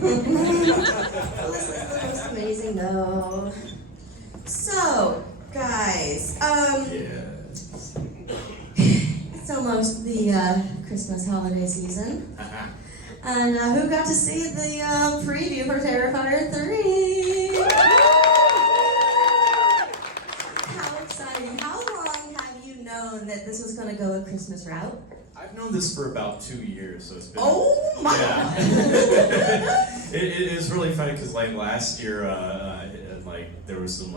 Felissa's the most amazing, though. So, guys, it's almost the Christmas holiday season. And who got to see the preview for Terrifier 3? How exciting. How long have you known that this was going to go a Christmas route? I've known this for about 2 years, so it's been... Oh my God! It is really funny because like last year, there was some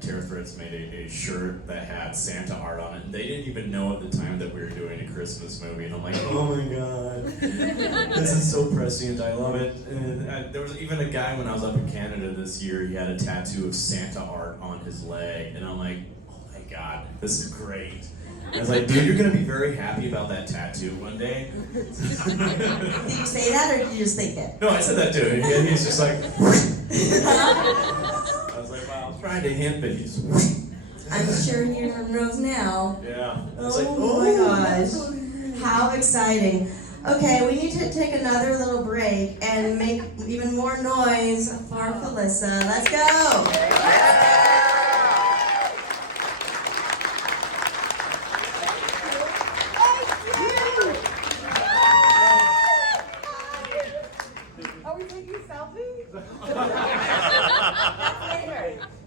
Terrifiers made a shirt that had Santa art on it, and they didn't even know at the time that we were doing a Christmas movie, and I'm like, oh my god, this is so prescient, I love it. And there was even a guy when I was up in Canada this year, he had a tattoo of Santa art on his leg, and I'm like, oh my god, this is great. I was like, dude, you're going to be very happy about that tattoo one day. Did you say that, or did you just think it? No, I said that to him, and he's just like... I was like, wow, I was trying to hint, but he's... I'm sure he knows now. Yeah. Oh my gosh. How exciting. Okay, we need to take another little break and make even more noise for Felissa. Let's go!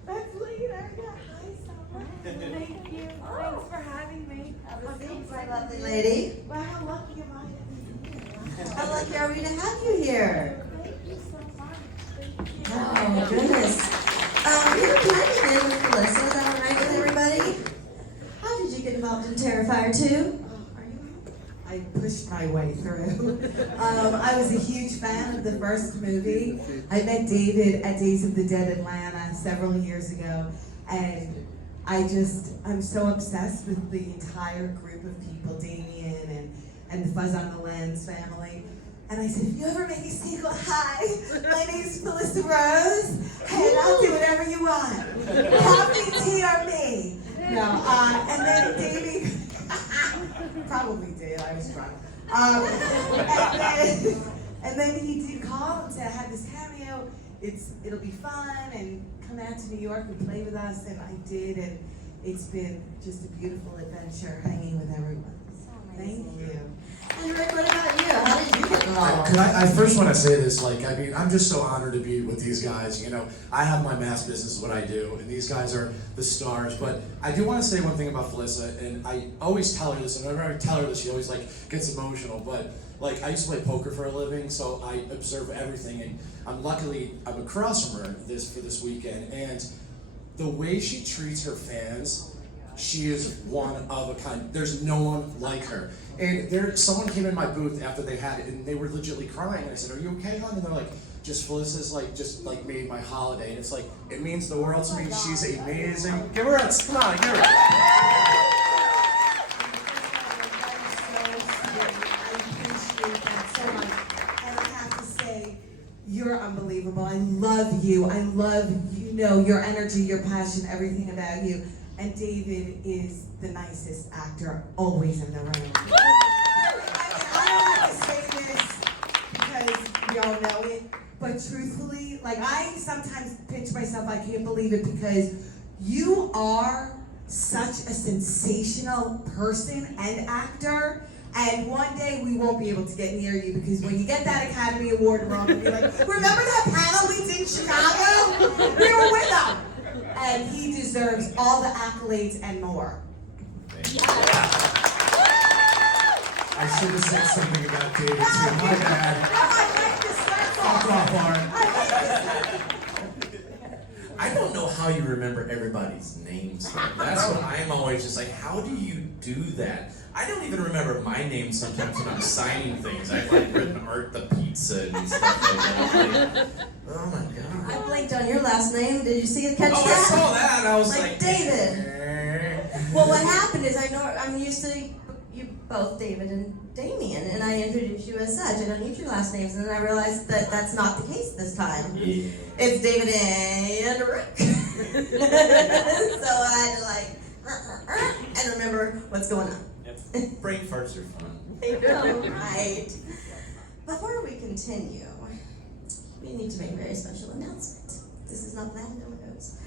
That's later. Yeah, hi, Summer. Thank you. Thanks for having me. Thanks, my lovely lady. Well, how lucky am I to be here? How lucky are we to have you here? Thank you so much. Thank you. Oh, goodness. You're blending in with Felissa, is that all right with everybody? How did you get involved in Terrifier 2? I pushed my way through. I was a huge fan of the first movie. I met David at Days of the Dead Atlanta several years ago, and I'm so obsessed with the entire group of people, Damien and the Fuzz on the Lens family. And I said, if you ever make a sequel, hi, my name's Felissa Rose, and I'll do whatever you want. Coffee, tea, or me. No, and then Davey, probably did, I was drunk. And then he did call and said, I had this cameo, it'll be fun, and come out to New York and play with us, and I did, and it's been just a beautiful adventure hanging with everyone. Thank you. And Rick, what about you? How did you get involved? I first want to say this, I'm just so honored to be with these guys. You know, I have my mass business, what I do, and these guys are the stars. But I do want to say one thing about Felissa, and I always tell her this, and whenever I tell her this, she always gets emotional. But I used to play poker for a living, so I observe everything, and I'm across from her for this weekend, and the way she treats her fans, she is one of a kind. There's no one like her. And someone came in my booth after they had it, and they were legitimatly crying. And I said, "Are you okay, hon?" And they're like, "Just Felissa's made my holiday." And it's like, it means the world to me. She's amazing. Give her a come on, give her. I appreciate that so much. And I have to say, you're unbelievable. I love you. I love, your energy, your passion, everything about you. And David is the nicest actor always in the room. I don't have to say this because we all know it, but truthfully, I sometimes pinch myself, I can't believe it, because you are such a sensational person and actor, and one day we won't be able to get near you, because when you get that Academy Award, we're all gonna be like, remember that panel we did in Chicago? We were with them. And he deserves all the accolades and more. I should have said something about David too. My bad. I don't know how you remember everybody's names. That's what I'm always just like, how do you do that? I don't even remember my name sometimes when I'm signing things. I've written Art the Pizza and stuff like that. Oh my god. I blinked on your last name. Did you see it? Catch that? that? I saw that. I was like David. Well, what happened is I'm used to you both, David and Damien, and I introduced you as such. I don't use your last names, and then I realized that that's not the case this time. Yeah. It's David and Rick. So I had to and remember what's going on. Yep. Brain farts are fun. I know, right? Before we continue, we need to make a very special announcement. This is not that, no one knows.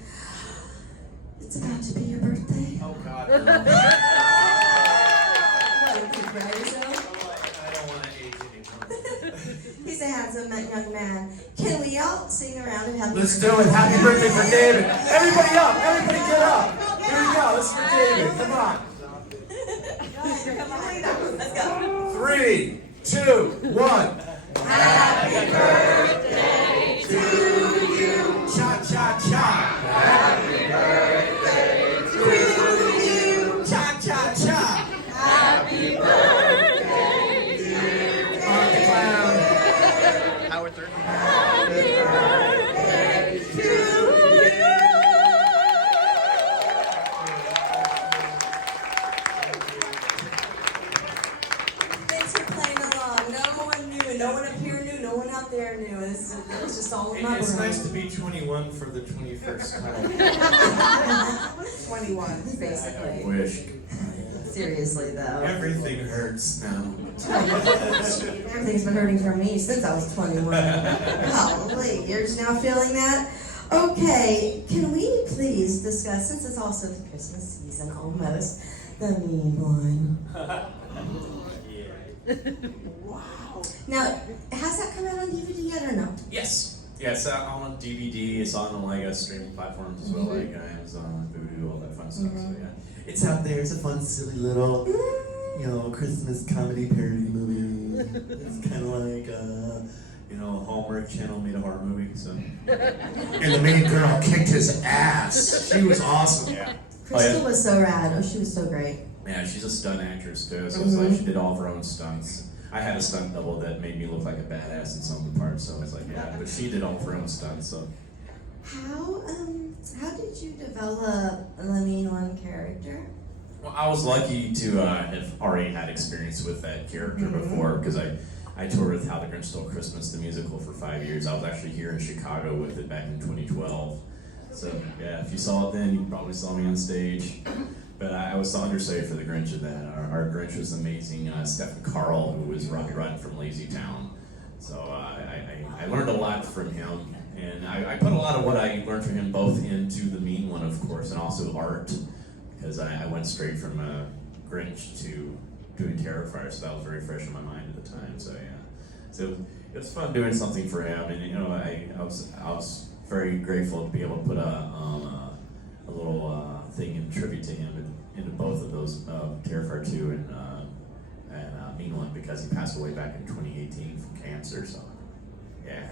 It's about to be your birthday. Oh God. What, did you cry yourself? I don't want to age anymore. He's a handsome young man. Can we all sing around and happy Let's birthday? do it. Happy birthday for David. Everybody up. Everybody get up. Here we go. This is for David. Come on. Let's go. 3, 2, 1. Happy birthday to you. Cha cha cha. Happy birthday to you. Cha cha cha. Happy birthday to you. On the clown. Howard Thornton. Happy birthday to you. Thanks for playing along. No one knew, no one up here knew, no one out there knew. It's just all in my It's brain. nice to be 21 for the 21st time. 21, I basically. wish. Seriously though. Everything hurts now. Everything's been hurting for me since I was 21. Golly, you're just now feeling that? Okay, can we please discuss, since it's also the Christmas season almost, the mean one? Wow. Now, has that come out on DVD yet or no? Yes. Yeah, it's out on DVD. It's on like streaming platforms as well, like Amazon, Voodoo, all that fun stuff. So yeah, it's out there. It's a fun, silly little, Christmas comedy parody movie. It's kind of like Hallmark Channel made a horror movie. So And the main girl kicked his ass. She was awesome. yeah. Crystal was so rad. Oh, she was so great. Yeah, she's a stunt actress too, so it's like she did all of her own stunts. I had a stunt double that made me look like a badass in some of the parts, so I was like, yeah, but she did all of her own stunts, so. How did you develop the mean one character? Well, I was lucky to have already had experience with that character before, because I toured with How the Grinch Stole Christmas, the musical, for 5 years. I was actually here in Chicago with it back in 2012. So yeah, if you saw it then, you probably saw me on stage. But I was the understudy for the Grinch of that. Our Grinch was amazing. Stephen Carl, who was Rocky Rotten from Lazy Town. So I learned a lot from him. And I put a lot of what I learned from him both into the mean one, of course, and also art. Because I went straight from Grinch to doing Terrifier, so that was very fresh in my mind at the time. So yeah, so it was fun doing something for him, and I was very grateful to be able to put a little thing in tribute to him into both of those, Terrifier 2 and Mean One, because he passed away back in 2018 from cancer. So yeah,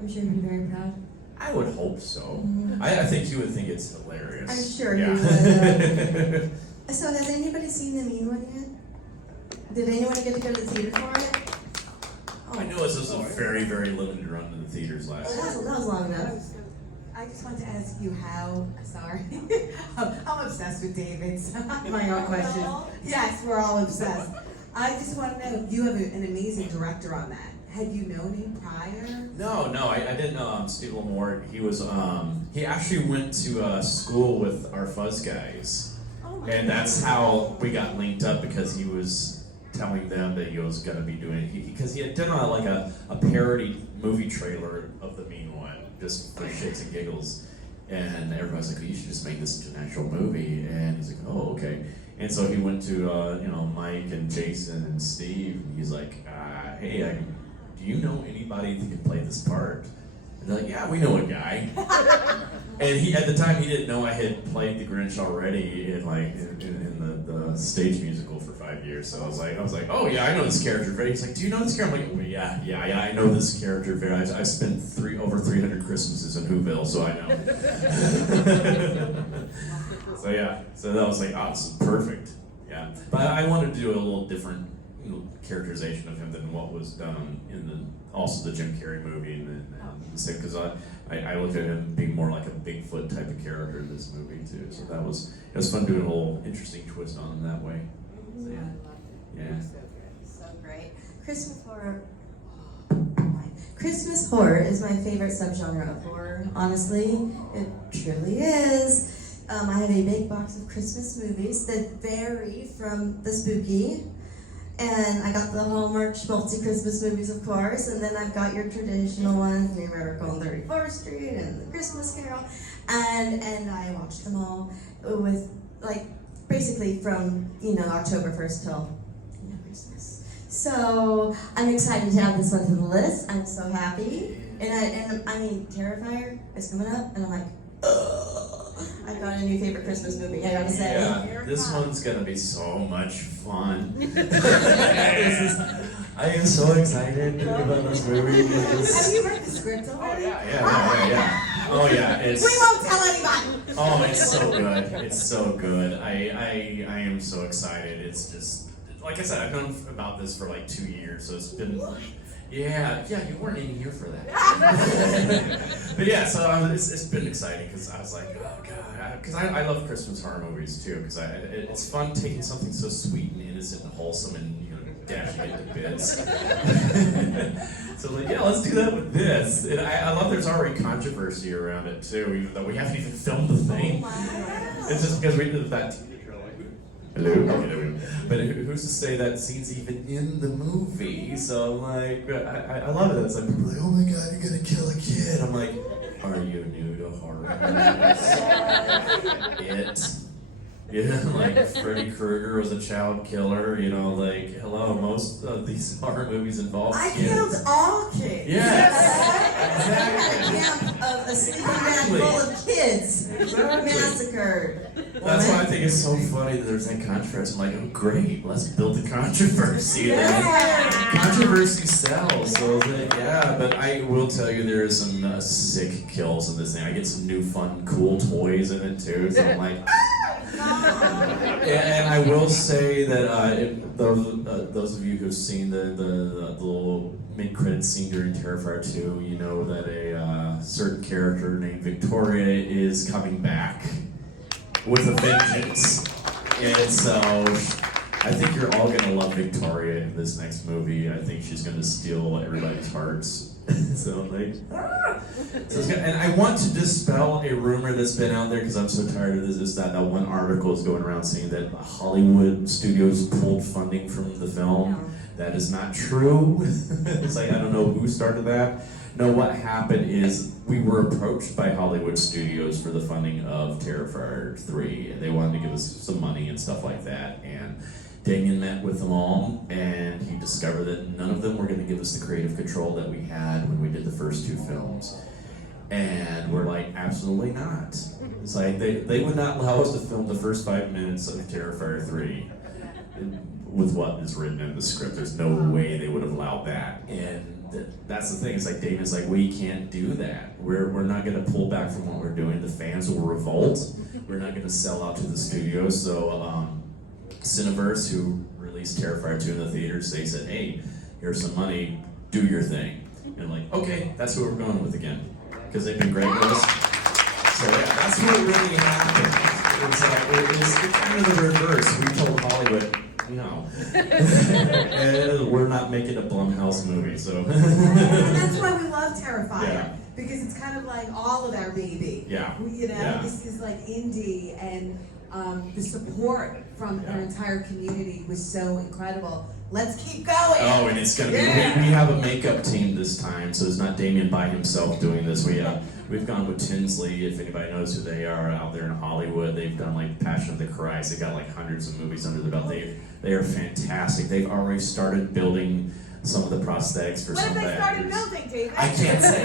I'm sure you'd be very proud. I would hope so. I think you would think it's hilarious. I'm sure yeah. you would. So has anybody seen the mean one yet? Did anyone get to go to the theater for it? I know this was a very, very limited run to the theaters Oh, last that year. was long enough. I just want to ask you how, sorry, I'm obsessed with David, so my own question. Yes, we're all obsessed. I just want to know, you have an amazing director on that. Had you known him prior? No, I didn't know Steve Lamore. He was, he actually went to school with our Fuzz guys. Oh my And that's how we got linked up, because he was telling them that he was going to be doing, because he had done a parody movie trailer of the Mean One, just for shits and giggles. And everybody's like, you should just make this into an actual movie. And he's like, oh, okay. And so he went to, Mike and Jason and Steve, and he's like, hey, do you know anybody that can play this part? And they're like, yeah, we know a guy. And at the time, he didn't know I had played the Grinch already in the stage musical for 5 years. So I was like, oh yeah, I know this character very. He's like, do you know this character? I'm like, well, yeah, I know this character very. I spent over 300 Christmases in Whoville, so I know. So yeah, so that was like, oh, this is perfect. Yeah, but I wanted to do a little different characterization of him than what was done in also the Jim Carrey movie, and because I looked at him being more like a Bigfoot type of character in this movie too. So it was fun doing a little interesting twist on him that way. So yeah. So great. Christmas horror. Christmas horror is my favorite subgenre of horror, honestly. It truly is. I have a big box of Christmas movies that vary from the spooky And I got the Hallmark schmaltzy Christmas movies, of course, and then I've got your traditional ones, Miracle on 34th Street and The Christmas Carol, and I watched them all with, like, basically from, October 1st till, Christmas. So I'm excited to add this one to the list. I'm so happy. And I mean, Terrifier is coming up, and I'm like, I've got a new favorite Christmas movie, I gotta say. Yeah, this one's gonna be so much fun. I am so excited about this movie. Have you read the script already? Yeah. Oh yeah, We won't tell anybody. Oh, it's so good. It's so good. I am so excited. It's just, like I said, I've known about this for like 2 years, so it's been. Yeah, you weren't even here for that. But yeah, so it's been exciting because I was like, oh god, because I love Christmas horror movies too, because it's fun taking something so sweet and innocent and wholesome and dashing it to bits. So like, yeah, let's do that with this. And I love there's already controversy around it too, even though we haven't even filmed the thing. It's just because we did that. Hello. But who's to say that scene's even in the movie? So like, I love it. It's like people are like, oh my god, you're gonna kill a kid. I'm like, are you new to horror movies? Like Freddy Krueger was a child killer. Like hello, most of these horror movies involve I kids. killed all kids. Yes. I had a camp of a sleeping bag full of kids massacred. That's why I think it's so funny that there's that controversy. I'm like, oh great, let's build the controversy. Controversy sells. So but I will tell you there is some sick kills in this thing. I get some new fun, cool toys in it too. So I'm like. And I will say that those of you who've seen the little mid-credit scene during Terrifier 2, you know that a certain character named Victoria is coming back with a vengeance. And so I think you're all going to love Victoria in this next movie. I think she's going to steal everybody's hearts. So like, so it's good. And I want to dispel a rumor that's been out there because I'm so tired of this. Is that one article is going around saying that Hollywood studios pulled funding from the film? That is not true. It's like I don't know who started that. No, what happened is we were approached by Hollywood studios for the funding of Terrifier 3, and they wanted to give us some money and stuff like that. And Damien met with them all, and he discovered that none of them were going to give us the creative control that we had when we did the first 2 films. And we're like, absolutely not. It's like, they would not allow us to film the first 5 minutes of Terrifier 3 with what is written in the script. There's no way they would have allowed that. And that's the thing, it's like, Damien's like, we can't do that. We're not going to pull back from what we're doing. The fans will revolt. We're not going to sell out to the studios. So, Cineverse, who released Terrifier 2 in the theaters, they said, hey, here's some money, do your thing. And I'm like, okay, that's who we're going with again. Because they've been great with us. So yeah, that's what really happened. It's kind of the reverse. We told Hollywood, no. And we're not making a Blumhouse movie, so. And that's why we love Terrifier. Yeah. Because it's kind of like all of our baby. Yeah. This is like indie, and the support from our entire community was so incredible. Let's keep going. Oh, and it's gonna be. We have a makeup team this time, so it's not Damien by himself doing this. We've gone with Tinsley. If anybody knows who they are out there in Hollywood, they've done like Passion of the Christ. They got like hundreds of movies under their belt. They are fantastic. They've already started building some of the prosthetics for some of the What have actors. they started building, David? I can't say.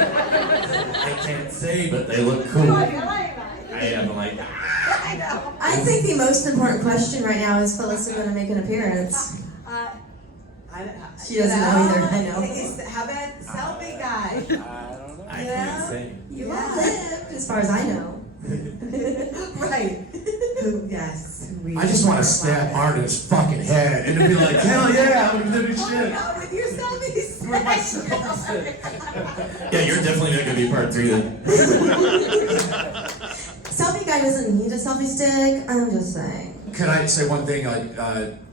I can't say, but they look cool. I am like. I know. I think the most important question right now is Felissa going to make an appearance? She doesn't know either, I know. How about the selfie guy? I can't say. You all lived, as far as I know. Right. Yes. I just want to stab Art in his fucking head and be like, hell yeah, I'm gonna do Oh my shit. God, with your selfies. With my selfies. Yeah, you're definitely not gonna be part 3 then. Selfie guy doesn't need a selfie stick, I'm just saying. Could I say one thing?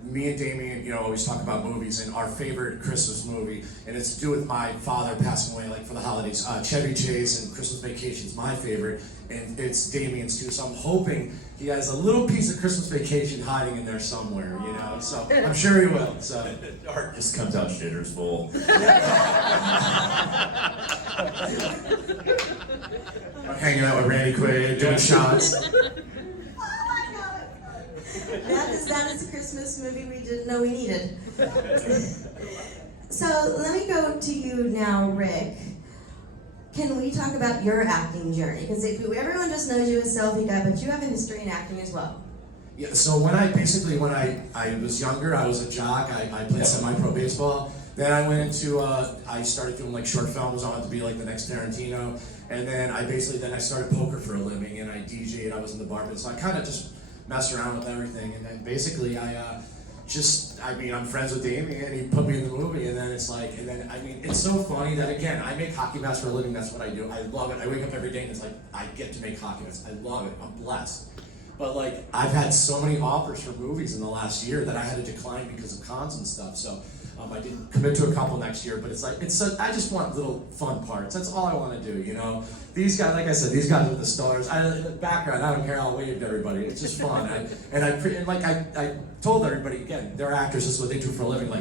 Me and Damien, always talk about movies, and our favorite Christmas movie, and it's to do with my father passing away, like for the holidays. Chevy Chase and Christmas Vacation is my favorite, and it's Damien's too. So I'm hoping he has a little piece of Christmas Vacation hiding in there somewhere, So I'm sure he will. So Art just comes out shitters full. I'm hanging out with Randy Quaid, doing shots. That is a Christmas movie we didn't know we needed. So let me go to you now, Rick. Can we talk about your acting journey? Because everyone just knows you as Selfie Guy, but you have a history in acting as well. Yeah, so when I was younger, I was a jock. I played semi-pro baseball. Then I went into, I started doing like short films. I wanted to be like the next Tarantino. And then I started poker for a living, and I DJ'd. I was in the bar business. So I kind of just messed around with everything. And then basically I'm friends with Damien, and he put me in the movie. And then it's so funny that, again, I make hockey masks for a living. That's what I do. I love it. I wake up every day and it's like, I get to make hockey masks. I love it. I'm blessed. But like, I've had so many offers for movies in the last year that I had to decline because of cons and stuff. So I didn't commit to a couple next year, but I just want little fun parts. That's all I want to do, These guys, like I said, these guys are the stars. In the background, I don't care. I'll wave to everybody. It's just fun. I told everybody, again, they're actors. This is what they do for a living.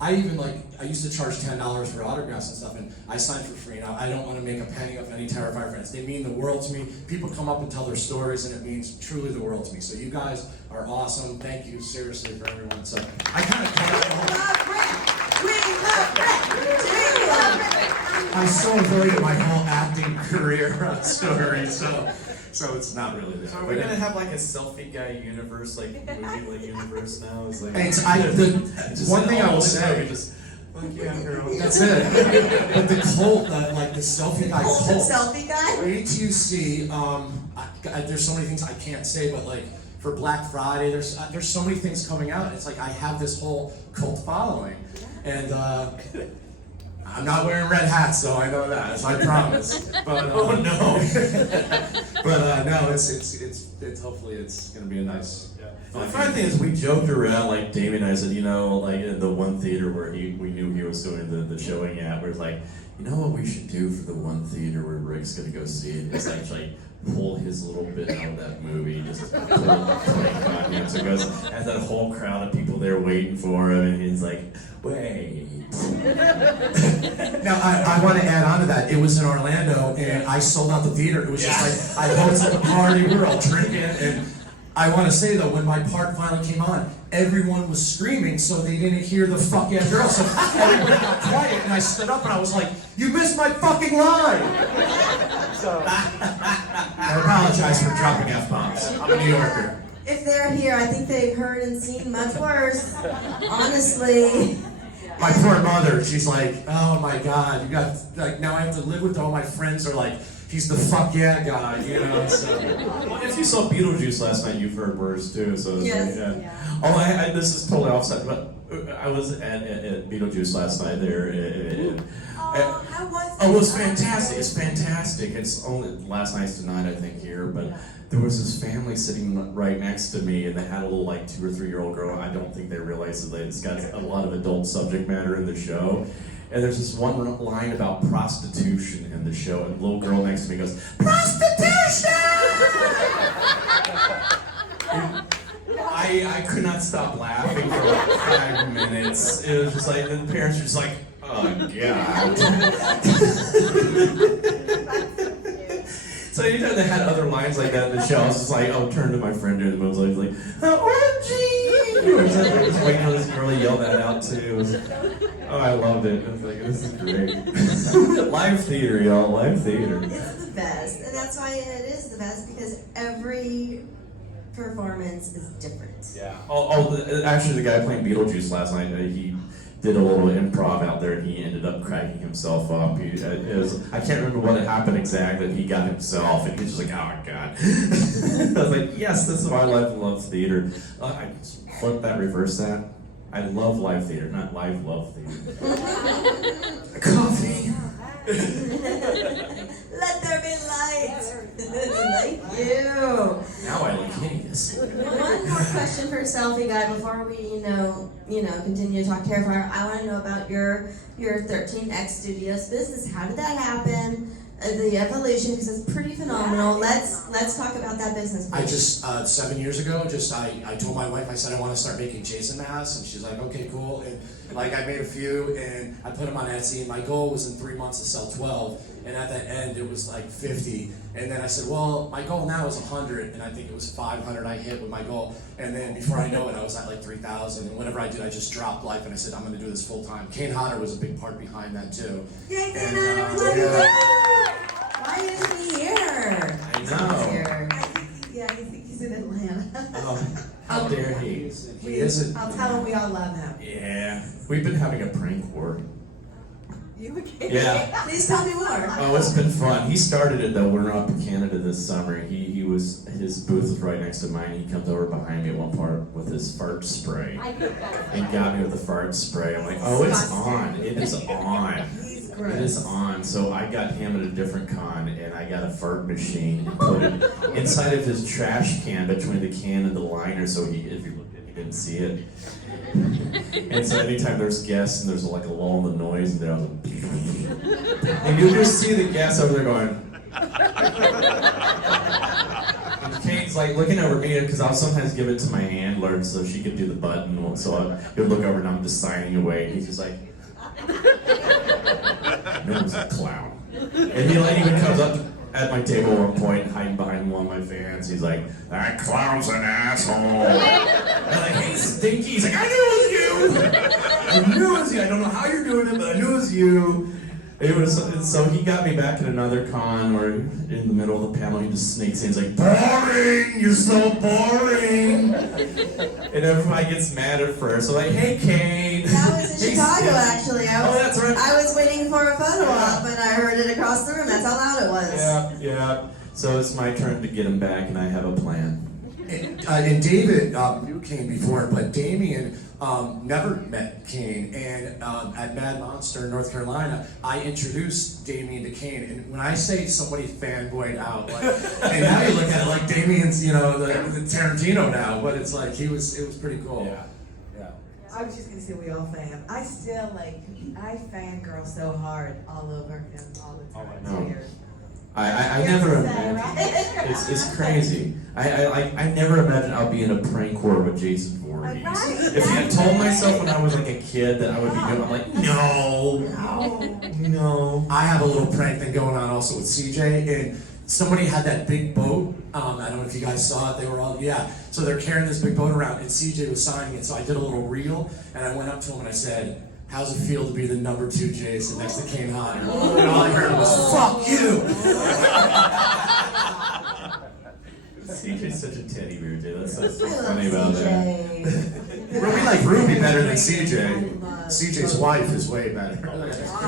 I used to charge $10 for autographs and stuff, and I signed for free. Now, I don't want to make a penny off any Terrifier fans. They mean the world to me. People come up and tell their stories, and it means truly the world to me. So you guys are awesome. Thank you, seriously, for everyone. So I kind of I so avoided my whole acting career story, so it's not really there. So are we gonna have like a Selfie Guy universe, movie universe now? It's like one thing I will say. Fuck yeah, girl. That's it. But the cult, the Selfie Guy cult. Selfie Guy? Wait till you see. There's so many things I can't say, but for Black Friday, there's so many things coming out. It's like I have this whole cult following, and I'm not wearing red hats, though. I know that. So I promise. But oh no. But no, it's hopefully it's gonna be a nice. The funny thing is, we joked around, Damien and I said, in the one theater where we knew he was doing the showing at, where it's like, what we should do for the one theater where Rick's gonna go see it is actually pull his little bit out of that movie, just pull 25 minutes ago, and that whole crowd of people there waiting for him, and he's like, wait. Now, I want to add on to that. It was in Orlando, and I sold out the theater. It was just I hosted a party, we were all drinking, and I want to say, though, when my part finally came on, everyone was screaming, so they didn't hear the fuck yeah girl, so everybody got quiet, and I stood up and I was like, you missed my fucking line! So, I apologize for dropping F-bombs. I'm a New Yorker. If they're here, I think they've heard and seen much worse. Honestly. My poor mother, she's like, oh my God, you got, now I have to live with all my friends are like, he's the fuck yeah guy, so. Well, if you saw Beetlejuice last night, you've heard worse too, so. Yes. Yeah. Oh, this is totally offset, but I was at Beetlejuice last night there. How was it? Oh, it was fantastic. It's fantastic. It's only last night's tonight, I think, here, but there was this family sitting right next to me, and they had a little 2 or 3 year old girl. I don't think they realized that it's got a lot of adult subject matter in the show. And there's this one line about prostitution in the show, and the little girl next to me goes, "Prostitution!" I could not stop laughing for 5 minutes. It was just and the parents were just like, oh God. So anytime they had other lines like that in the show, I was just turn to my friend during the movie, I was like, orgy! I was waiting for this girl to yell that out too. I loved it. I was like, this is great. Live theater, y'all. Live theater. It's the best. And that's why it is the best, because every performance is different. Yeah. Actually, the guy playing Beetlejuice last night, he did a little improv out there, and he ended up cracking himself up. I can't remember what had happened exactly. He got himself, and he's just like, oh God. I was like, yes, this is why I love theater. I flip that, reverse that. I love live theater, not live love theater. Coffee. Let there be light. Thank you. Now I look hideous. One more question selfie guy, before we, continue to talk Terrifier, I want to know about your 13X Studios business. How did that happen? The evolution, because it's pretty phenomenal. Let's talk about that business, please. I just 7 years ago, I told my wife, I said I want to start making Jason masks, and she's like, okay, cool. And like I made a few, and I put them on Etsy. And my goal was in 3 months to sell 12, and at the end it was like 50. And then I said, well, my goal now is 100, and I think it was 500 I hit with my goal. And then before I know it, I was at like 3,000. And whatever I did, I just dropped life, and I said I'm going to do this full time. Kane Hodder was a big part behind that too. Yay, Kane And, Hodder, we love you. Why isn't he here? I know. I think he's in Atlanta. Oh, how dare he? He isn't. I'll tell him we all love him. Yeah, we've been having a prank war. You okay? Yeah. Please tell me more. Oh, it's been fun. He started it though. We're up in Canada this summer. His booth was right next to mine. He comes over behind me at one part with his fart spray and got me with the fart spray. I'm like, oh, it's on. It is on. He's It gross. is on. So I got him at a different con, and I got a fart machine and put it inside of his trash can between the can and the liner, so if you looked at it, you didn't see it. And so anytime there's guests and there's like a lull in the noise, and they're like, and you just see the guests over there going. And Kane's like looking over me, because I'll sometimes give it to my handler so she could do the button. So he'll look over and I'm just signing away, and he's just like, no one's a clown. And he even comes up at my table at one point, hiding behind one of my fans. He's like, that clown's an asshole. And I'm like, hey, Stinky. He's like, I knew it was you. I knew it was you. I don't know how you're doing it, but I knew it was you. So he got me back at another con where in the middle of the panel he just sneaks in. He's like, boring, you're so boring. And everybody gets mad at first. So like, hey, Kane. That was in Hey, Chicago, Steve. actually. Oh, that's right. I was waiting for a photo op, and I heard it across the room. That's how loud it was. Yeah. So it's my turn to get him back, and I have a plan. And David knew Kane before, but Damien never met Kane. And at Mad Monster in North Carolina, I introduced Damien to Kane. And when I say somebody fanboyed out, like, and now you look at it like Damien's, the Tarantino now, but it's like it was pretty cool. Yeah. I was just gonna say we all fan. I still I fangirl so hard all over him all the time. It's know. weird. I You never have to say, imagined. right? It's crazy. I never imagined I'll be in a prank war with Jason Voorhees. Right. If you had told myself when I was like a kid that I would be doing, I'm like, no. I have a little prank thing going on also with CJ, and somebody had that big boat. I don't know if you guys saw it. They were all, so they're carrying this big boat around, and CJ was signing it. So I did a little reel, and I went up to him and I said, how's it feel to be the number 2 Jason next to Kane Hodder? And all I heard was, fuck you! CJ's such a teddy bear, dude. That's so I love funny about that. CJ. We like Ruby better than CJ. CJ's wife is way better.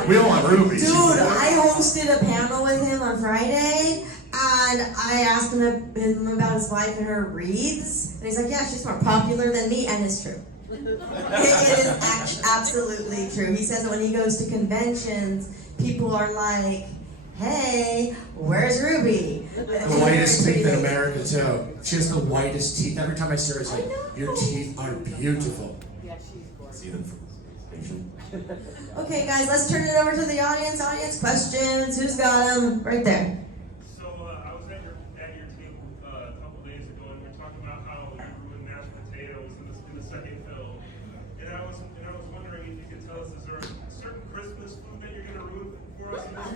We don't want Ruby. Dude, I hosted a panel with him on Friday, and I asked him about his wife and her reads, and he's like, yeah, she's more popular than me, and it's true. It is absolutely true. He says that when he goes to conventions, people are like, hey, where's Ruby? The whitest teeth in America, too. She has the whitest teeth. Every time I see her, it's like, your teeth are beautiful. See them from the station. Okay, guys, let's turn it over to the audience. Audience questions. Who's got them? Right there. So I was at your table a couple days ago, and we were talking about how you ruined mashed potatoes in the second film. And I was wondering if you could tell us, is there a certain Christmas food that you're gonna ruin for us in this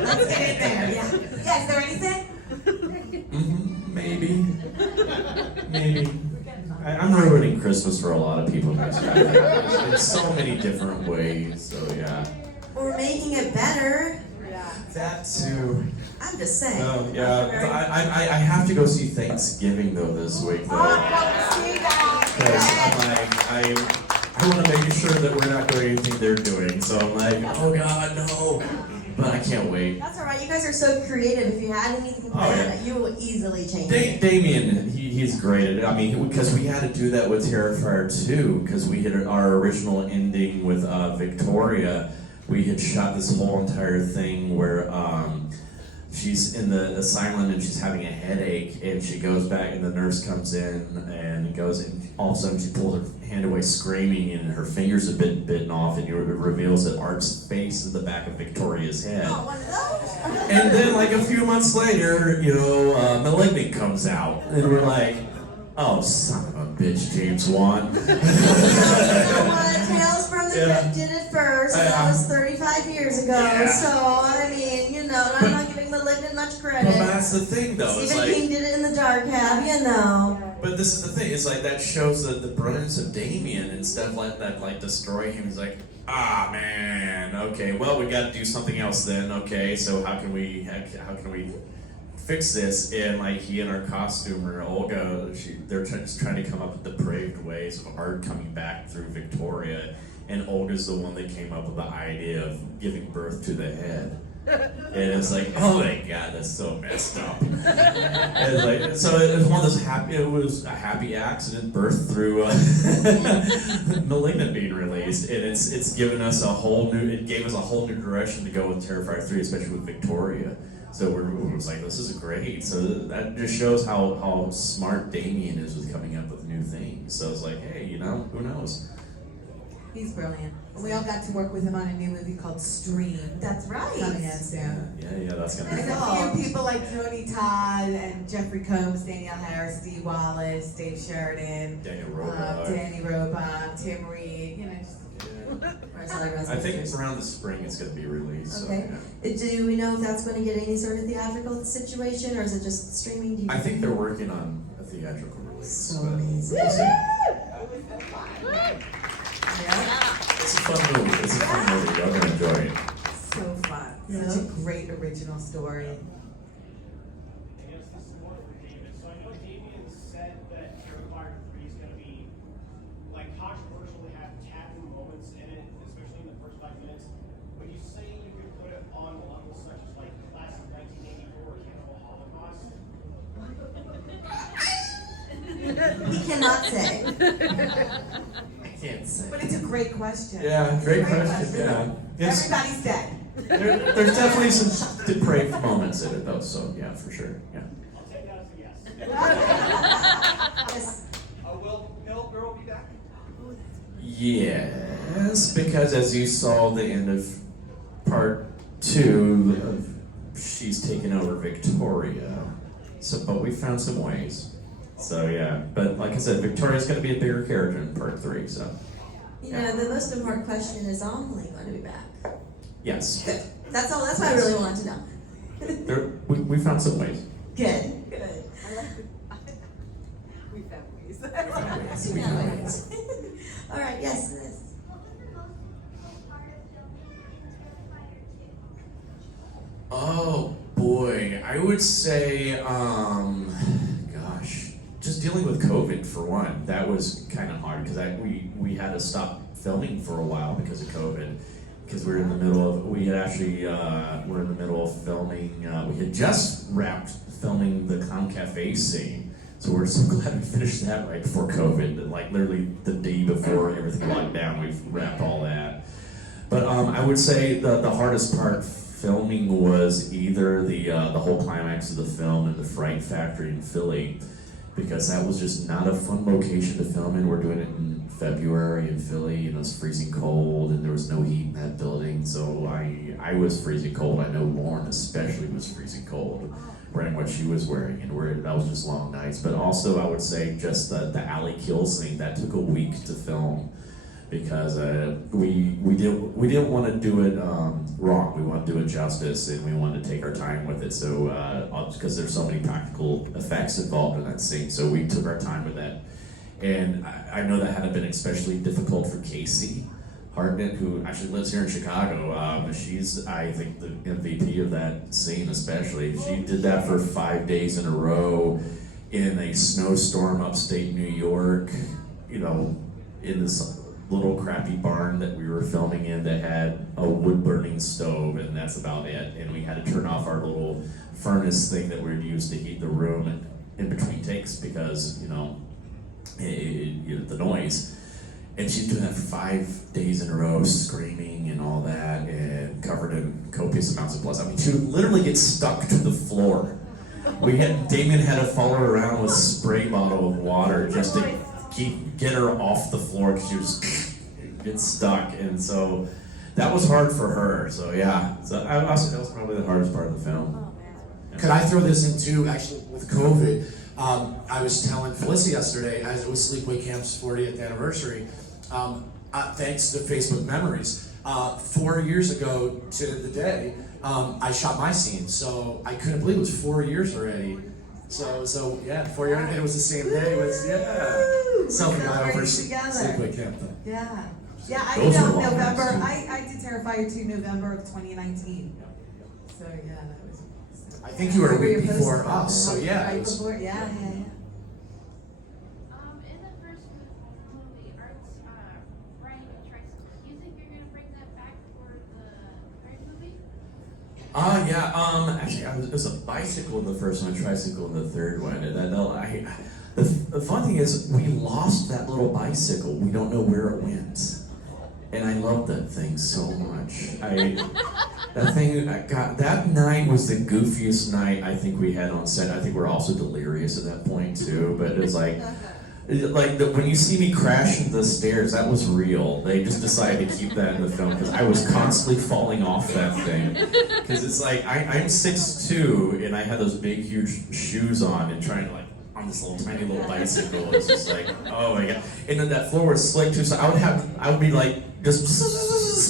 Let's get in there. Yeah. Is there anything? Maybe. I'm ruining Christmas for a lot of people next year. In so many different ways, so yeah. We're making it better. That too. I'm just saying. No, yeah. I have to go see Thanksgiving though this week though. Because I'm like, I want to make sure that we're not doing anything they're doing. So I'm like, oh God, no. But I can't wait. That's all right. You guys are so creative. If you had anything planned, you will easily change it. Damien, he's great. I mean, because we had to do that with Terrifier too, because we had our original ending with Victoria. We had shot this whole entire thing where she's in the asylum and she's having a headache, and she goes back, and the nurse comes in and goes, and all of a sudden she pulls her hand away screaming, and her fingers have been bitten off, and it reveals that Art's face is the back of Victoria's head. Oh, one of those? And then like a few months later, Malignant comes out, and we're like, oh, son of a bitch, James Wan. You know what? Tales from the Yeah. Crypt did it first. That was 35 years ago. Yeah. So, I mean, I'm not giving Malignant much credit. But that's the thing, though. It's Stephen like, King did it in the dark half, you know. but this is the thing. It's like that shows that the brilliance of Damien, instead of let that like destroy him. He's like, ah, man. Okay, well, we got to do something else then. Okay, so how can we fix this? And like he and our costumer Olga, they're just trying to come up with depraved ways of Art coming back through Victoria, and Olga's the one that came up with the idea of giving birth to the head. And it's like, oh my god, that's so messed up. And like, so it was one of those it was a happy accident birth through Malignant being released, and it's given us it gave us a whole new direction to go with Terrifier 3, especially with Victoria. So we was like, this is great. So that just shows how smart Damien is with coming up with new things. So it's like, hey, who knows? He's brilliant. And we all got to work with him on a new movie called Stream. That's right. Coming out soon. Yeah, that's gonna be And fun. a few people like Tony Todd and Jeffrey Combs, Danielle Harris, Dee Wallace, Dave Sheridan, Daniel Roebuck. Danny Roebuck, Tim Reed, I think it's around the spring it's going to be released. Okay. So, Do we know if that's going to get any sort of theatrical situation, or is it just streaming? Do you I think they're working on a theatrical release. So but amazing. we'll see. Yeah. It's a fun movie. It's a fun movie. Y'all gonna enjoy it. So fun. Yeah. Such a great original story. I guess this is more for David. So I know Damien said that Terrifier 3 is going to be like controversial, to have taboo moments in it, especially in the first 5 minutes. When you say you could put it on levels such as like Class of 1984 or Cannibal Holocaust, He cannot say. I can't say. But it's a great question. Yeah, great question. Yeah. Everybody's dead. There's definitely some depraved moments in it, though. So yeah, for sure. Yeah. I'll take that as a yes. Yes. Will Hill Girl be back? Yes, because as you saw the end of part 2, she's taken over Victoria. So, but we found some ways. So yeah, but like I said, Victoria's going to be a bigger character in part 3. So You know, the most important question is Amelie going to be back? yes, That's all. That's what I really want to know. we found some ways. Good. Good. We found ways. We found ways. All right. Yes. Liz. Oh boy, I would say, gosh, just dealing with COVID for one. That was kind of hard because we had to stop filming for a while because of COVID. Because we were in the middle of we're in the middle of filming. We had just wrapped filming the Clown Cafe scene, so we're so glad we finished that right before COVID. Like literally the day before everything locked down, we've wrapped all that. But I would say the hardest part filming was either the whole climax of the film in the Fright Factory in Philly, because that was just not a fun location to film in. We're doing it in February in Philly, and it was freezing cold, and there was no heat in that building, so I was freezing cold. I know Lauren especially was freezing cold, wearing what she was wearing, and that was just long nights. But also I would say just the alley kill scene, that took a week to film, because we didn't want to do it wrong. We wanted to do it justice, and we wanted to take our time with it. So because there's so many practical effects involved in that scene, so we took our time with that. And I know that had been especially difficult for Casey Hartnett, who actually lives here in Chicago. She's, I think, the MVP of that scene especially. She did that for 5 days in a row in a snowstorm upstate New York, in this little crappy barn that we were filming in that had a wood-burning stove, and that's about it. And we had to turn off our little furnace thing that we'd use to heat the room in between takes because, the noise. And she's doing that for 5 days in a row, screaming and all that, and covered in copious amounts of blood. I mean, she would literally get stuck to the floor. Damien had to follow her around with a spray bottle of water just to get her off the floor because she was get stuck. And so that was hard for her. So yeah, so that was probably the hardest part of the film. Could I throw this into, actually, with COVID? I was telling Felissa yesterday, as it was Sleepaway Camp's 40th anniversary, thanks to Facebook Memories, 4 years ago to the day, I shot my scene. So I couldn't believe it was 4 years already. So yeah, 4 years, and it was the same day. It was, selfie guy over Sleepaway Camp. Yeah. Yeah, I Those know are long November. ones, I did Terrifier 2 November of 2019. So yeah, that was. I think you were a Where week you're before posted. us, so yeah. Right It was, before, yeah. In the first movie, Art's riding a tricycle. Do you think you're gonna bring that back for the third movie? Yeah. Actually, it was a bicycle in the first one, a tricycle in the third one. And the fun thing is, we lost that little bicycle. We don't know where it went. And I love that thing so much. That night was the goofiest night I think we had on set. I think we were also delirious at that point too. But it was when you see me crashing the stairs, that was real. They just decided to keep that in the film because I was constantly falling off that thing. Because it's like I'm 6'2" and I had those big huge shoes on and trying to on this little tiny little bicycle. It's just like, oh my god. And then that floor was slick too, so I would be just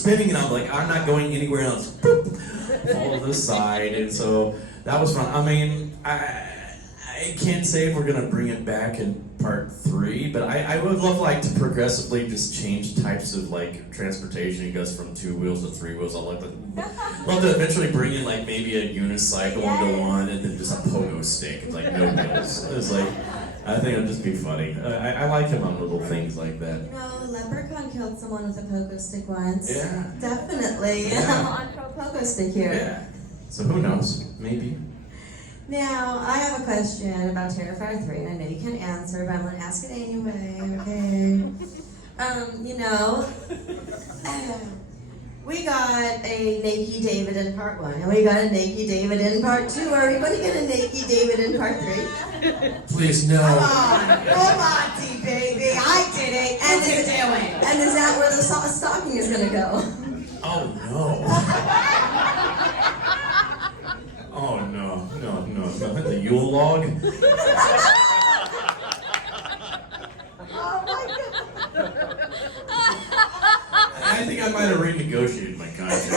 spinning, and I'm like, I'm not going anywhere else. Fall to the side, and so that was fun. I mean, I can't say if we're gonna bring it back in part 3, but I would love to progressively just change types of transportation. It goes from 2 wheels to 3 wheels. I'd love to eventually bring in maybe a unicycle into one, and then just a pogo stick, no wheels. It's I think it'd just be funny. I like him on little things like that. You know, Leprechaun killed someone with a pogo stick once. Yeah. Definitely. Yeah. I'm on pro pogo stick here. Yeah. So who knows? Maybe. Now, I have a question about Terrifier 3, and I know you can't answer, but I'm going to ask it anyway, okay? We got a Naked David in part 1, and we got a Naked David in part 2. Are we going to get a Naked David in part 3? please, no. Come on, T baby, I did it. And You is, can do it. and is that where the stocking is going to go? Oh no. Oh no. The Yule log? Oh my god. I think I might have renegotiated my contract for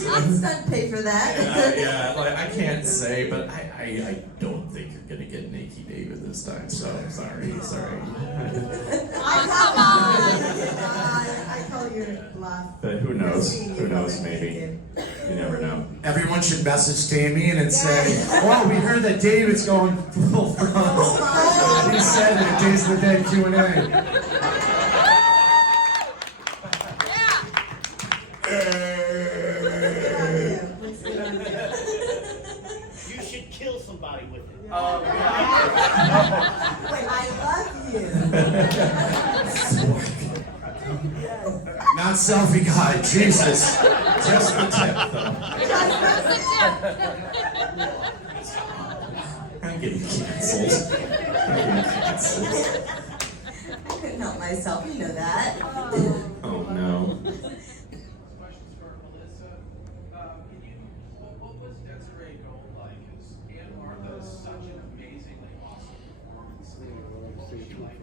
3. You didn't stunt pay for that. Yeah, I can't say, but I don't think you're gonna get Naked David this time, so sorry. I call you bluff. But who knows, maybe. You never know. Everyone should message Damien and say, "Oh, we heard that David's going full throttle." He said it at Days of the Dead Q&A. You should kill somebody with it. Wait, I love you. Not selfie guy, Jesus. Just the tip, though. I'm getting canceled. I couldn't help myself, you know that. Oh no. Questions for Felissa. What was Desiree Gold like? Is Aunt Martha such an amazingly awesome performance? What was she like?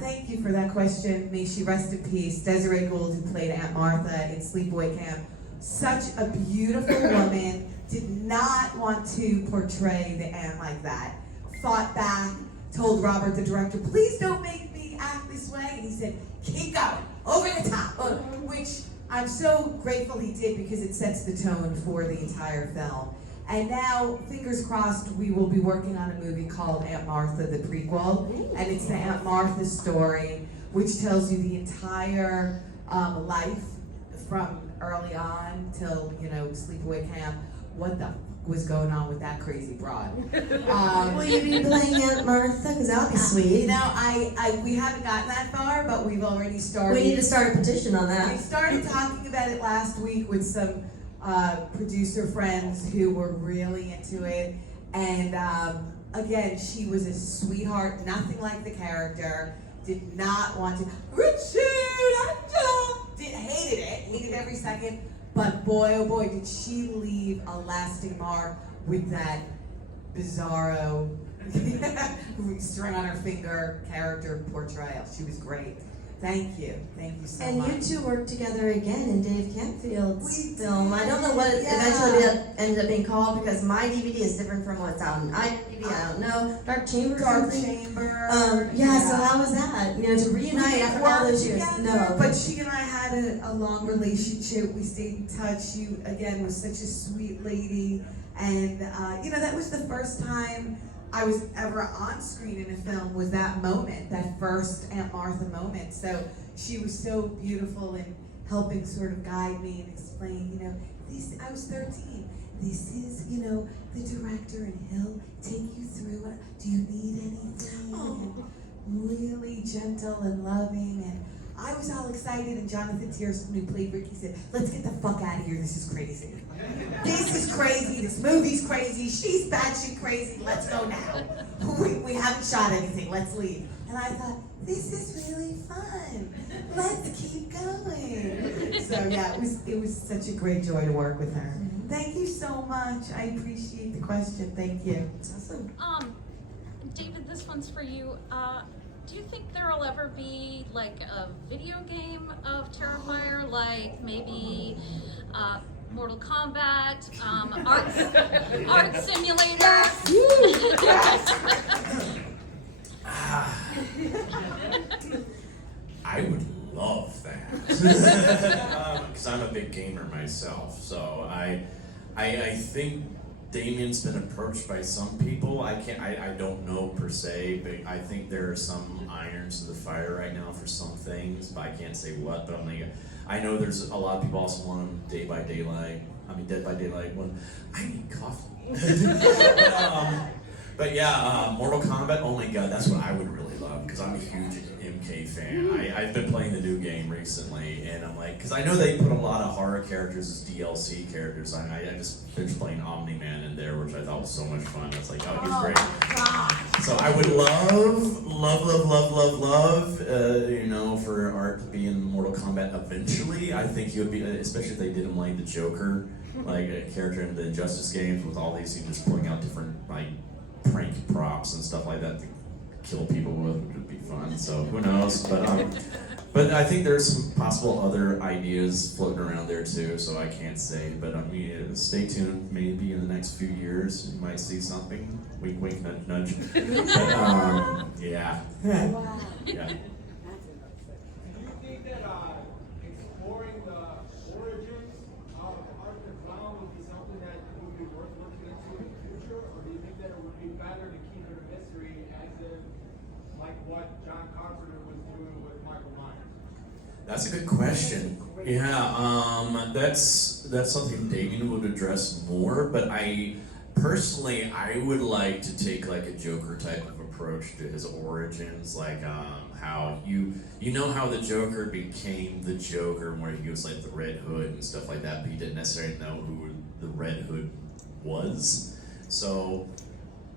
Thank you for that question. May she rest in peace. Desiree Gould, who played Aunt Martha in Sleepaway Camp, such a beautiful woman, did not want to portray the aunt like that. Fought back, told Robert, the director, please don't make me act this way. And he said, keep going, over the top, which I'm so grateful he did because it sets the tone for the entire film. And now, fingers crossed, we will be working on a movie called Aunt Martha, the prequel. And it's the Aunt Martha story, which tells you the entire life from early on till, Sleepaway Camp. What the was going on with that crazy broad. Will you be playing Aunt Martha? Because that would be sweet. You know, we haven't gotten that far, but we've already started. We need to start a petition on We that. started talking about it last week with some producer friends who were really into it. And again, she was a sweetheart, nothing like the character. Did not want to. Richard, Angela! Hated every second. But boy, oh boy, did she leave a lasting mark with that bizarro string on her finger character portrayal. She was great. Thank you so And much. you two worked together again in Dave Campfield's We film. I don't know what it yeah. eventually ended up being called because my DVD is different from what's on IMDb. I don't know. Dark Chamber. or Dark something? Chamber. Yeah. So how was that? You know, to reunite after all those years. No. But she and I had a long relationship. We stayed in touch. She, again, was such a sweet lady. And, you know, that was the first time I was ever on screen in a film, was that moment, that first Aunt Martha moment. So she was so beautiful in helping sort of guide me and explain, you know, I was 13. This is, you know, the director, and he'll take you through it. Do you need anything? Oh. And really gentle and loving, and I was all excited, and Jonathan Tierson, who played Ricky, said, let's get the fuck out of here, this is crazy. This is crazy, this movie's crazy, she's batshit crazy, let's go now. We haven't shot anything, let's leave. And I thought, this is really fun, let's keep going. So yeah, it was such a great joy to work with her. Thank you so much, I appreciate the question, thank you. Awesome. David, this one's for you. Do you think there'll ever be like a video game of Terrifier, like maybe Mortal Kombat, art simulator? I would love that because I'm a big gamer myself. So I think Damien's been approached by some people. I don't know per se, but I think there are some irons in the fire right now for some things, but I can't say what. But I know there's a lot of people also want Dead by Daylight. One. I need coffee. But yeah, Mortal Kombat. Oh my God, that's what I would really love because I'm a huge MK fan. I've been playing the new game recently, and I'm like, because I know they put a lot of horror characters as DLC characters. I just finished playing Omni-Man in there, which I thought was so much fun. It's like, oh, he's great. So I would love, you know, for Art to be in Mortal Kombat eventually. I think he would be, especially if they did him like the Joker, like a character in the Injustice games with all these, just pulling out different like prank props and stuff like that to kill people with, which would be fun. So who knows? But I think there's some possible other ideas floating around there too. So I can't say. But I mean, stay tuned. Maybe in the next few years, you might see something. Wink, wink, nudge, nudge. But, yeah. Wow. Yeah. Do you think that exploring the origins of Art the Clown would be something that would be worth looking into in the future, or do you think that it would be better to keep it a mystery, as in like what John Carpenter was doing with Michael Myers? That's a good question. Yeah, that's something Damien would address more, but I would like to take like a Joker type of approach to his origins, like how you know how the Joker became the Joker, where he was like the Red Hood and stuff like that, but he didn't necessarily know who the Red Hood was. So,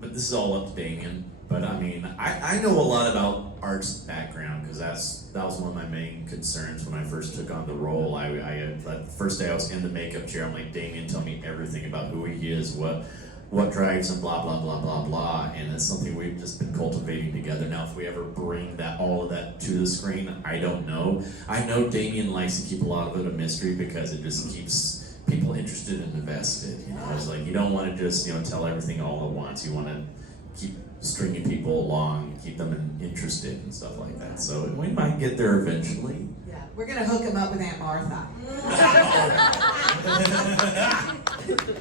but this is all up to Damien. But I mean, I know a lot about Art's background because that was one of my main concerns when I first took on the role. The first day I was in the makeup chair, I'm like, Damien, tell me everything about who he is, what drives him, blah blah blah blah blah, and it's something we've just been cultivating together. Now, if we ever bring all of that to the screen, I don't know. I know Damien likes to keep a lot of it a mystery because it just keeps people interested and invested. You know, it's like you don't want to just tell everything all at once. You want to keep stringing people along, keep them interested and stuff like that. So we might get there eventually. Yeah, we're gonna hook him up with Aunt Martha.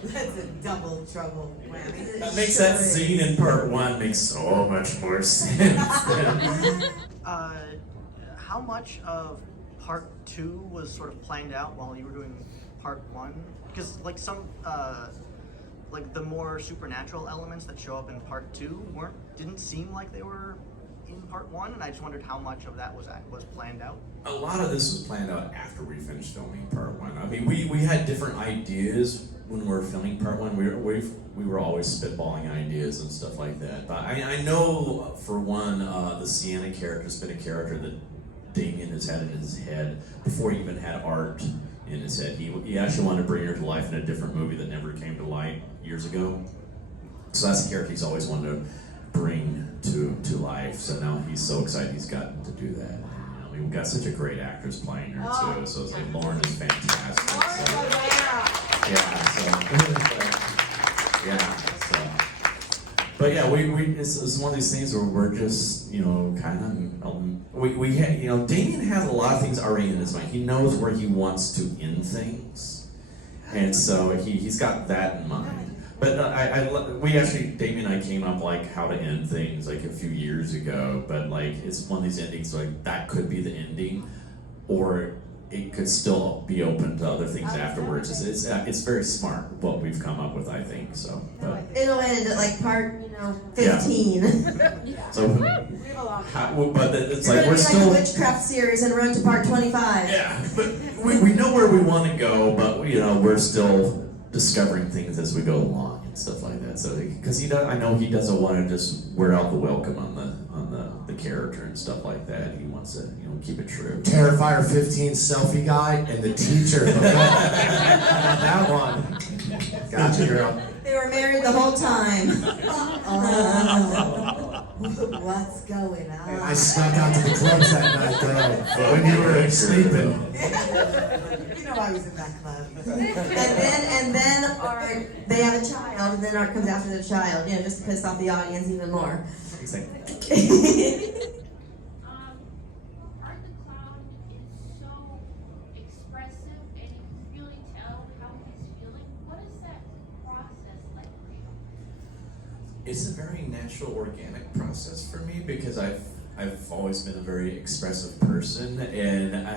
That's a double trouble whammy. That makes that scene in part 1 make so much more sense. How much of part 2 was sort of planned out while you were doing part 1? Because like some like the more supernatural elements that show up in part 2 didn't seem like they were in part 1, and I just wondered how much of that was planned out. A lot of this was planned out after we finished filming part 1. I mean, we had different ideas when we were filming part 1. We were always spitballing ideas and stuff like that. But I know, for one, the Sienna character's been a character that Damien has had in his head before he even had art in his head. He actually wanted to bring her to life in a different movie that never came to light years ago. So that's a character he's always wanted to bring to life. So now he's so excited he's gotten to do that. I mean, we've got such a great actress playing her too. So it's like Lauren is fantastic. So, but yeah, it's one of these things where we're just, kind of, we Damien has a lot of things already in his mind. He knows where he wants to end things, and so he's got that in mind. But we actually, Damien and I came up like how to end things like a few years ago, but like it's one of these endings like that could be the ending, or it could still be open to other things afterwards. It's very smart what we've come up with, I think. So, but It'll end at like part 15. so, but it's like we're Like still a witchcraft series and run to part 25. Yeah, but we know where we want to go, but we're still discovering things as we go along and stuff like that. So because I know he doesn't want to just wear out the welcome on the character and stuff like that. He wants to keep it true. Terrifier 15 selfie guy and the teacher. That one. Gotcha, girl. They were married the whole time. What's going on? I snuck out to the clubs that night, though, when you were sleeping. You know I was in that club. and then they have a child, and then Art comes after the child, just to piss off the audience even more. Exactly. Art the Clown is so expressive, and you can really tell how he's feeling. What is that process like for you? It's a very natural, organic process for me because I've always been a very expressive person, and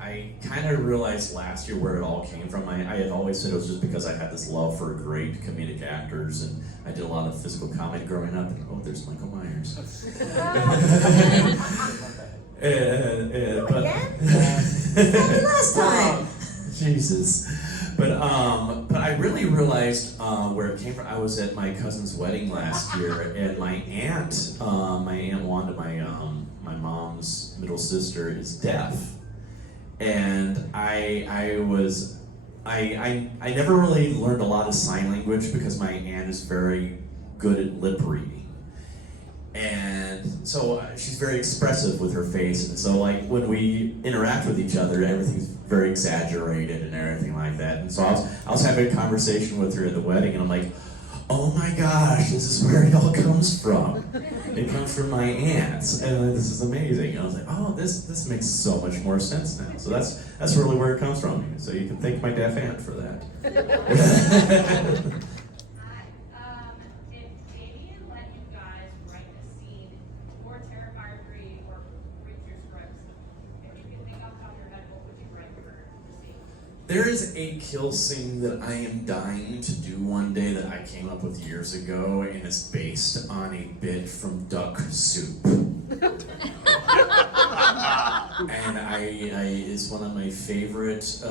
I kind of realized last year where it all came from. I had always said it was just because I had this love for great comedic actors, and I did a lot of physical comedy growing up. And there's Michael Myers. But Last time. Jesus. But I really realized where it came from. I was at my cousin's wedding last year, and my aunt Wanda, my mom's middle sister, is deaf, and I never really learned a lot of sign language because my aunt is very good at lip reading. And so she's very expressive with her face, and so like when we interact with each other, everything's very exaggerated and everything like that. And so I was having a conversation with her at the wedding, and I'm like, oh my gosh, this is where it all comes from. It comes from my aunt, and this is amazing. And I was like, oh, this makes so much more sense now. So that's really where it comes from. So you can thank my deaf aunt for that. If Damien let you guys write a scene for Terrifier 3 or read your scripts, if you could think off the top of your head, what would you write for the scene? There is a kill scene that I am dying to do one day that I came up with years ago, and it's based on a bit from Duck Soup. And it's one of my favorite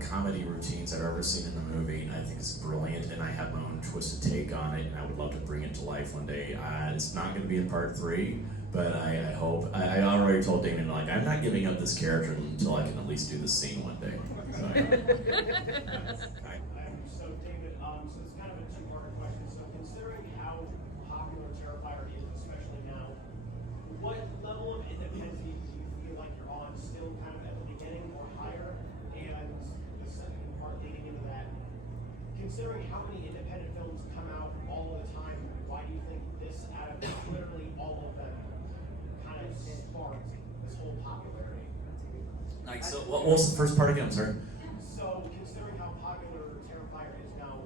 comedy routines I've ever seen in a movie, and I think it's brilliant, and I have my own twisted take on it, and I would love to bring it to life one day. It's not going to be in part 3, but I hope. I already told Damien, like, I'm not giving up this character until I can at least do the scene one day. So, So David, so it's kind of a two-part question. So considering how popular Terrifier is, especially now, what level of independence do you feel like you're on? Still kind of at the beginning or higher? And the second part leading into that, considering how many independent films come out all the time, why do you think this, out of literally all of them, kind of sparked this whole popularity? like, so what was the first part again? I'm sorry. So, considering how popular Terrifier is now,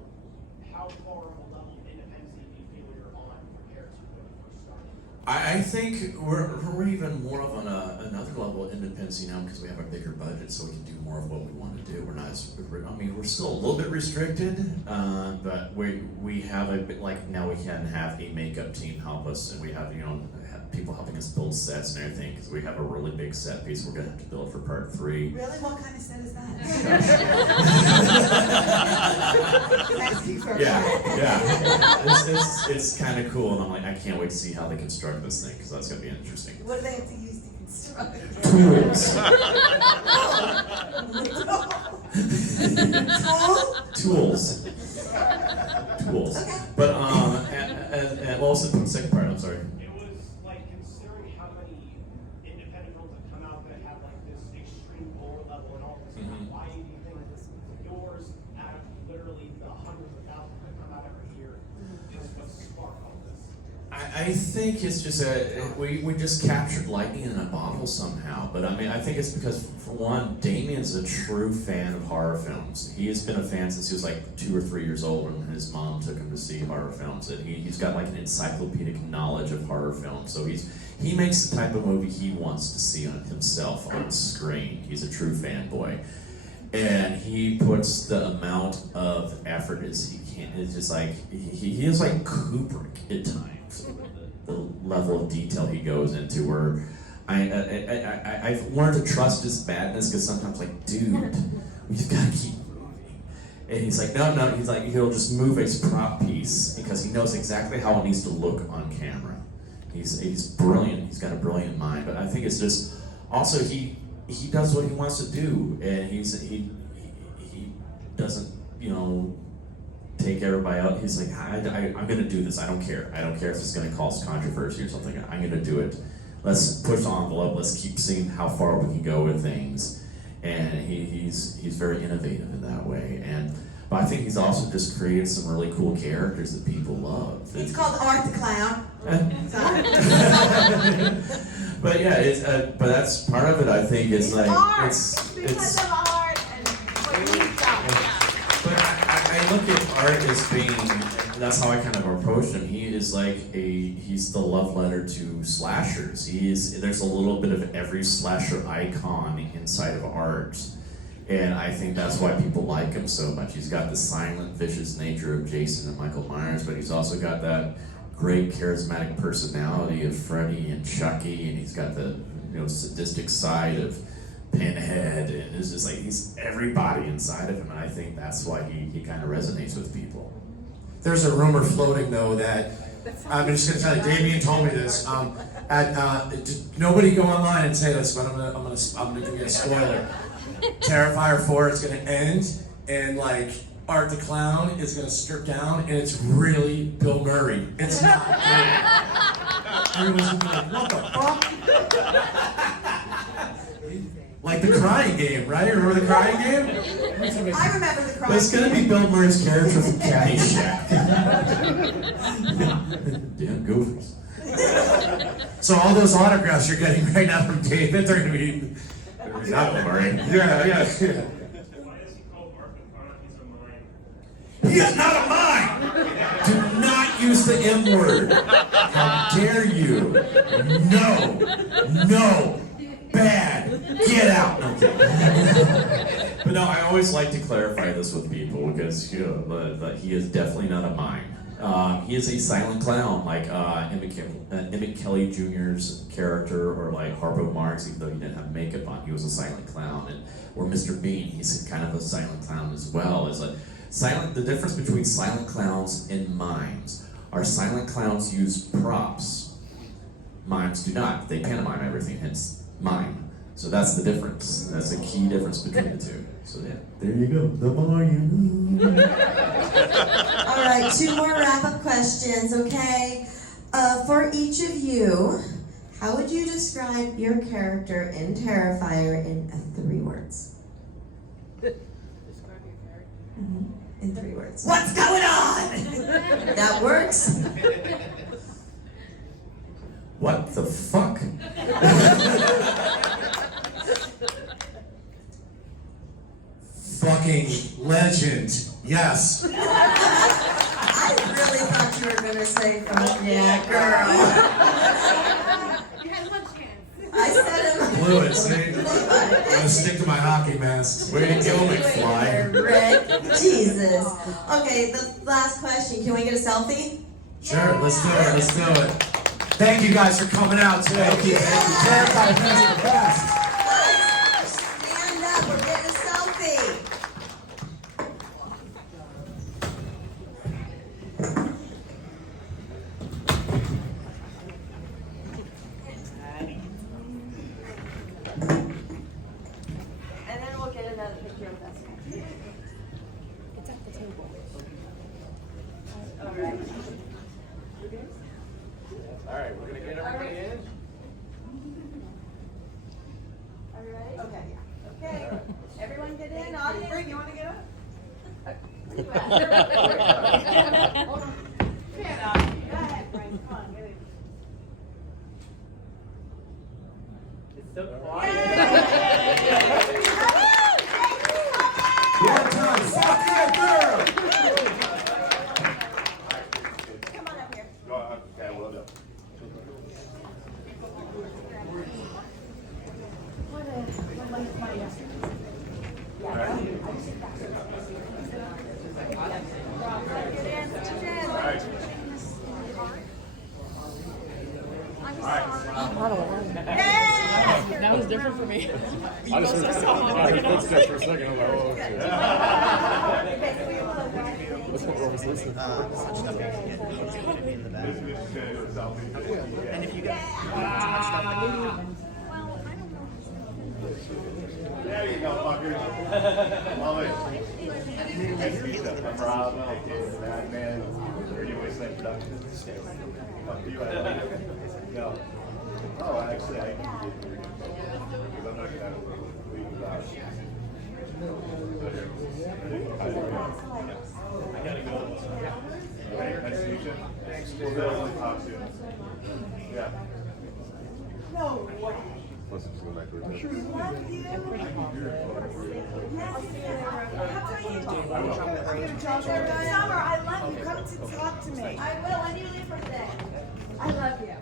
how far of a level of independence do you feel you're on compared to when you first started? I think we're even more of on another level of independency now because we have a bigger budget, so we can do more of what we want to do. We're not as, I mean, we're still a little bit restricted, but we have a bit, like now we can have a makeup team help us, and we have have people helping us build sets and everything because we have a really big set piece we're gonna have to build for part 3. Really? What kind of set is that? Yeah. It's kind of cool, and I'm like, I can't wait to see how they construct this thing because that's gonna be interesting. What do they have to use to construct it? Tools. Tools. Okay. But and what was the second part? I'm sorry. It was like considering how many independent films have come out that have like this extreme gore level and all this stuff. Mhm. Why do you think yours, out of literally the hundreds of thousands that come out every year, is what sparked all this? I think it's just we just captured lightning in a bottle somehow. But I mean, I think it's because, for one, Damien's a true fan of horror films. He has been a fan since he was like 2 or 3 years old, and his mom took him to see horror films. And he's got like an encyclopedic knowledge of horror films. So he makes the type of movie he wants to see on himself on screen. He's a true fanboy. And he puts the amount of effort as he can. It's just like, he is like Kubrick at times. The level of detail he goes into, where I've learned to trust his badness, because sometimes, like, dude, we've got to keep moving. And he's like, no, he's like, he'll just move his prop piece because he knows exactly how it needs to look on camera. He's brilliant. He's got a brilliant mind. But I think it's just, also, he does what he wants to do, and he doesn't, take everybody out. He's like, I'm gonna do this. I don't care. I don't care if it's gonna cause controversy or something. I'm gonna do it. Let's push the envelope. Let's keep seeing how far we can go with things. And he's very innovative in that way. But I think he's also just created some really cool characters that people love. It's called Art the Clown. Sorry. But yeah, but that's part of it. I think it's like art. it's Because of art and what we've done. But I look at art as being, that's how I kind of approach him. He is like he's the love letter to slashers. There's a little bit of every slasher icon inside of art. And I think that's why people like him so much. He's got the silent, vicious nature of Jason and Michael Myers, but he's also got that great charismatic personality of Freddy and Chucky, and he's got the sadistic side of Pinhead, and it's just like he's everybody inside of him, and I think that's why he kind of resonates with people. There's a rumor floating though that I'm just gonna tell you. Damien told me this. Nobody go online and say this, but I'm gonna give you a spoiler. Terrifier 4 is gonna end, and like Art the Clown is gonna strip down, and it's really Bill Murray. It's not good. Everyone's gonna be like, what the fuck? Like the Crying Game, right? Remember the Crying Game? I remember the But Crying it's gonna be Bill Murray's character from Caddyshack. Damn goofers. So all those autographs you're getting right now from David, they're gonna be. Not Bill Murray. Yeah. Why is he called Art the Clown? He's a mime. He is not a mime! Do not use the M word. How dare you? No. Bad. Get out. No, I'm kidding. But no, I always like to clarify this with people because he is definitely not a mime. He is a silent clown, like Emmett Kelly Jr.'s character, or like Harpo Marx, even though he didn't have makeup on, he was a silent clown. Or Mr. Bean, he's kind of a silent clown as well. The difference between silent clowns and mimes are silent clowns use props. Mimes do not. They pantomime everything, hence mime. So that's the difference. That's a key difference between the two. So yeah, there you go. The more you know. All right, 2 more wrap-up questions, okay? For each of you, how would you describe your character in Terrifier in 3 words? Describe your character. In 3 words. What's going on? That works? What the fuck? Fucking legend. Yes. I really thought you were gonna say, "Fuck yeah, girl." do it, see? I'm gonna stick to my hockey mask. Way to go, McFly. Rick, Jesus. Okay, the last question. Can we get a selfie? Sure, let's do it, let's do it. Thank you guys for coming out today. Thank you. Terrifier, that's the best. Guys, stand up. We're getting a selfie. And then we'll get another picture of us. It's at the table. All right. All right, we're gonna get everybody in. All right. Okay. Okay. Everyone get in. Audience, you want to get up? Stand up. Go ahead, Frank. Come on, get in. It's so One time, fuck that girl! Come on up here. Okay, well done. That was different for me. I just heard footsteps for a second. I was like, oh, shit. Which one was this? Such stuff in the back. And if you get much stuff like There you go, fuckers. Love it. Nice to meet you. I'm Rob. Man, Radio Wasteland Productions. No. Oh, actually, I can get here. Because I'm not going to leave without. I gotta go. Okay, nice to meet you. Thanks. We'll definitely talk soon. Yeah. No way. Let's just go back to the Sure. Love you. I'm gonna drop there. Summer, I love you. Come to talk to me. I will. When do you leave for today? I love you.